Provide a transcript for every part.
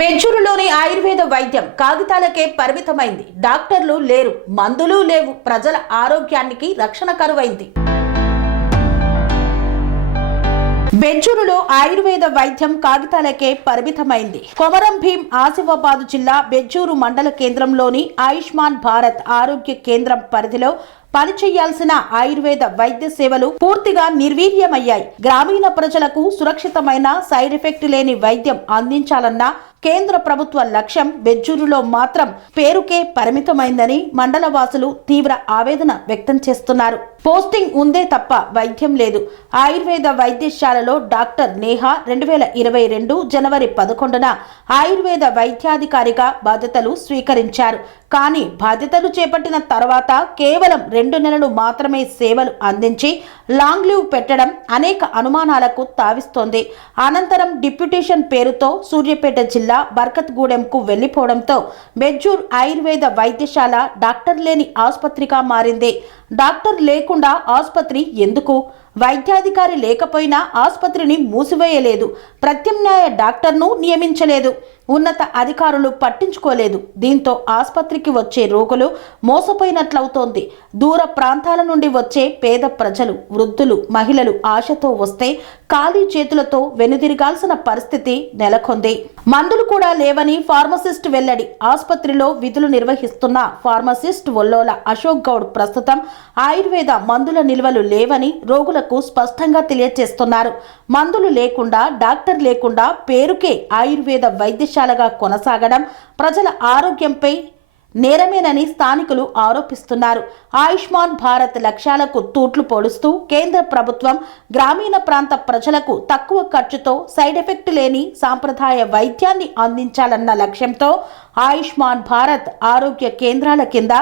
బెంచూరులోని ఆయుర్వేద వైద్యం కాగితాలకే పరిమితమైంది. డాక్టర్లు లేరు, మందులు లేవు, ప్రజల ఆరోగ్యానికి రక్షణ కరువైంది. బెంచూరులో ఆయుర్వేద వైద్యం కాగితాలకే పరిమితమైంది. కొమరం భీం ఆసిఫాబాద్ జిల్లా బెంచూరు మండల కేంద్రంలోని ఆయుష్మాన్ భారత్ ఆరోగ్య కేంద్రం పరిధిలో పనిచేయాల్సిన ఆయుర్వేద వైద్య సేవలు పూర్తిగా నిర్వీర్యమయ్యాయి. గ్రామీణ ప్రజలకు సురక్షితమైన సైడ్ ఎఫెక్ట్ లేని వైద్యం అందించాలన్న కేంద్ర ప్రభుత్వ లక్ష్యం బెంచూరులో మాత్రం పేరుకే పరిమితమైందని మండల వాసులు తీవ్ర ఆవేదన వ్యక్తం చేస్తున్నారు. పోస్టింగ్ ఉందే తప్ప వైద్యం లేదు. ఆయుర్వేద వైద్యశాలలో డాక్టర్ నేహ 2022 జనవరి 11న ఆయుర్వేద వైద్యాధికారిగా బాధ్యతలు స్వీకరించారు. కానీ బాధ్యతలు చేపట్టిన తర్వాత కేవలం 2 నెలలు మాత్రమే సేవలు అందించి లాంగ్ లీవ్ పెట్టడం అనేక అనుమానాలకు తావిస్తోంది. అనంతరం డిప్యూటేషన్ పేరుతో సూర్యాపేట జిల్లా బర్కత్గూడెంకు వెళ్లిపోవడంతో బెంచూర్ ఆయుర్వేద వైద్యశాల డాక్టర్ లేని ఆసుపత్రిగా మారింది. డాక్టర్ లేకుండా ఆసుపత్రి ఎందుకు? వైద్యాధికారి లేకపోయినా ఆసుపత్రిని మూసివేయలేదు. ప్రత్యామ్నాయ డాక్టర్ను నియమించలేదు. ఉన్నత అధికారులు పట్టించుకోలేదు. దీంతో ఆసుపత్రికి వచ్చే రోగులు మోసపోయినట్లవుతోంది. దూర ప్రాంతాల నుండి వచ్చే పేద ప్రజలు, వృద్ధులు, మహిళలు ఆశతో వస్తే ఖాళీ చేతులతో వెనుదిరగాల్సిన పరిస్థితి నెలకొంది. మందులు కూడా లేవని ఫార్మసిస్ట్ వెల్లడి. ఆసుపత్రిలో విధులు నిర్వహిస్తున్న ఫార్మసిస్ట్ ఒల్లోల అశోక్ గౌడ్ ప్రస్తుతం ఆయుర్వేద మందుల నిల్వలు లేవని రోగులకు స్పష్టంగా తెలియజేస్తున్నారు. మందులు లేకుండా, డాక్టర్ లేకుండా పేరుకే ఆయుర్వేద వైద్యశాలగా కొనసాగడం ప్రజల ఆరోగ్యంపై నేరమేనని స్థానికులు ఆరోపిస్తున్నారు. ఆయుష్మాన్ భారత్ లక్ష్యాలకు తూట్లు పొడుస్తూ కేంద్ర ప్రభుత్వం గ్రామీణ ప్రాంత ప్రజలకు తక్కువ ఖర్చుతో సైడ్ ఎఫెక్ట్ లేని సాంప్రదాయ వైద్యాన్ని అందించాలన్న లక్ష్యంతో ఆయుష్మాన్ భారత్ ఆరోగ్య కేంద్రాల కింద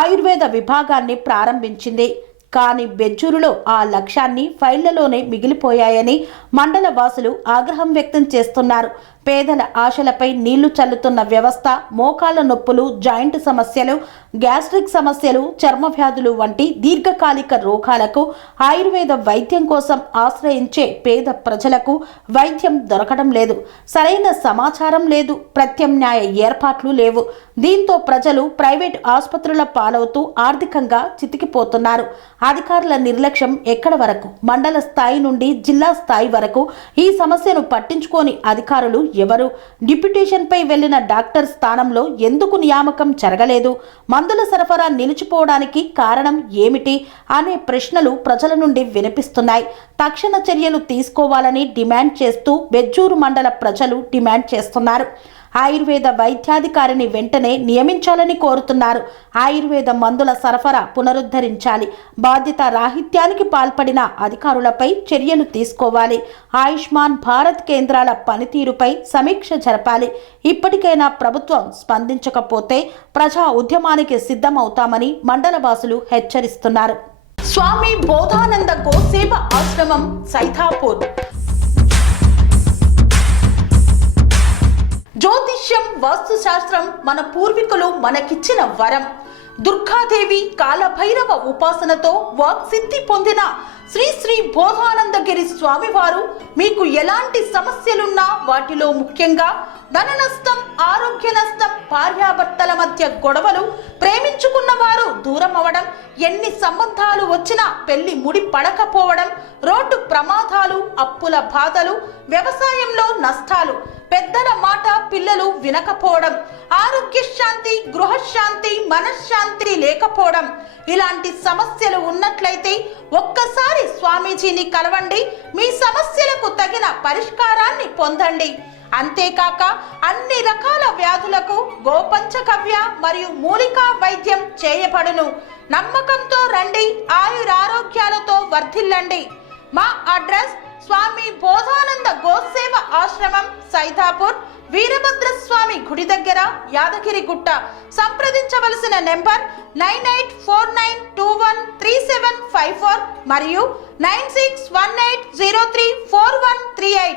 ఆయుర్వేద విభాగాన్ని ప్రారంభించింది. కానీ బెంచూరులో ఆ లక్ష్యాన్ని ఫైళ్లలోనే మిగిలిపోయాయని మండల వాసులు ఆగ్రహం వ్యక్తం చేస్తున్నారు. పేదల ఆశలపై నీళ్లు చల్లుతున్న వ్యవస్థ మోకాళ్ల నొప్పులు, జాయింట్ సమస్యలు, గ్యాస్ట్రిక్ సమస్యలు, చర్మ వ్యాధులు వంటి దీర్ఘకాలిక రోగాలకు ఆయుర్వేద వైద్యం కోసం ఆశ్రయించే పేద ప్రజలకు వైద్యం దొరకడం లేదు. సరైన సమాచారం లేదు. ప్రత్యామ్నాయ ఏర్పాట్లు లేవు. దీంతో ప్రజలు ప్రైవేట్ ఆసుపత్రుల పాలవుతూ ఆర్థికంగా చితికిపోతున్నారు. అధికారుల నిర్లక్ష్యం ఎక్కడ వరకు? మండల స్థాయి నుండి జిల్లా స్థాయి వరకు ఈ సమస్యను పట్టించుకోని అధికారులు ఎవరు? డిప్యూటేషన్ పై వెళ్లిన డాక్టర్ స్థానంలో ఎందుకు నియామకం జరగలేదు? మందుల సరఫరా నిలిచిపోవడానికి కారణం ఏమిటి అనే ప్రశ్నలు ప్రజల నుండి వినిపిస్తున్నాయి. తక్షణ చర్యలు తీసుకోవాలని డిమాండ్ చేస్తూ బెంచూరు మండల ప్రజలు డిమాండ్ చేస్తున్నారు. ఆయుర్వేద వైద్యాధికారిని వెంటనే నియమించాలని కోరుతున్నారు. ఆయుర్వేద మందుల సరఫరా పునరుద్ధరించాలి. బాధ్యత రాహిత్యానికి పాల్పడిన అధికారులపై చర్యలు తీసుకోవాలి. ఆయుష్మాన్ భారత్ కేంద్రాల పనితీరుపై సమీక్ష జరపాలి. ఇప్పటికైనా ప్రభుత్వం స్పందించకపోతే ప్రజా ఉద్యమానికి సిద్ధమవుతామని మండల వాసులు హెచ్చరిస్తున్నారు. స్వామి బోధానంద గోసేవ ఆశ్రమం, సైథాపూర్. జ్యోతిష్యం, వాస్తుశాస్త్రం మన పూర్వీకులు మనకిచ్చిన వరం. దుర్గాదేవి, కాలభైరవ ఉపాసనతో వాక్సిద్ధి పొందిన శ్రీ శ్రీ బోధానందగిరి స్వామివారు మీకు ఎలాంటి సమస్యలున్నా, వాటిలో ముఖ్యంగా ధన నష్టం, ఆరోగ్య నష్టం, భార్యాభర్తల మధ్య గొడవలు, ప్రేమించుకున్న వారు దూరం అవడం, ఎన్ని సంబంధాలు వచ్చినా పెళ్లి ముడి పడకపోవడం, రోడ్డు ప్రమాదాలు, అప్పుల బాధలు, వ్యవసాయంలో నష్టాలు, పెద్దల మాట పిల్లలు వినకపోవడం, ఆరోగ్య శాంతి, గృహశాంతి, మనశ్శాంతి లేకపోవడం, ఇలాంటి సమస్యలు ఉన్నట్లయితే ఒక్కసారి స్వామీజీని కలవండి. మీ సమస్యలకు తగిన పరిష్కారాన్ని పొందండి. అంతేకాక అన్ని రకాల వ్యాధులకు గోపంచగవ్య మరియు మూలికా వైద్యం చేయబడును. నమ్మకంతో రండి, ఆయురారోగ్యాలతో వర్ధిల్లండి. మా అడ్రస్ స్వామి బోధానంద గోసేవ ఆశ్రమం, సైథాపూర్, వీరభద్రస్వామి గుడి దగ్గర, యాదగిరిగుట్ట. సంప్రదించవలసిన నెంబర్ 9849213754 మరియు 9618034138.